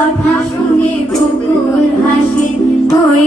কথা শুনে কুকুর হাসে ওই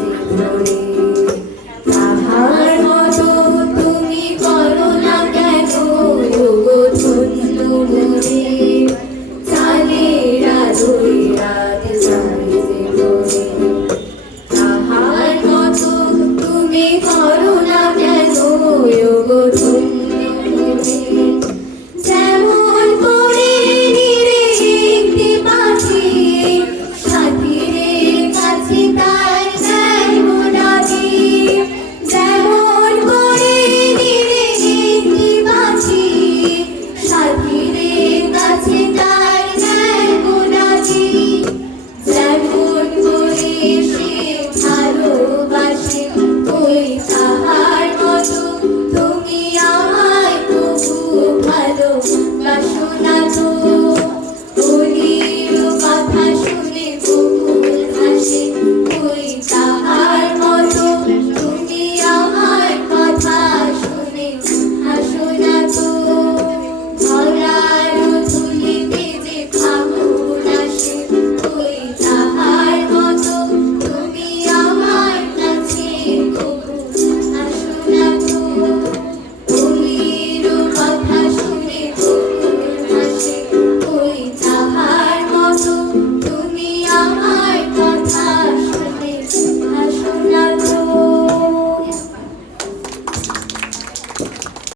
He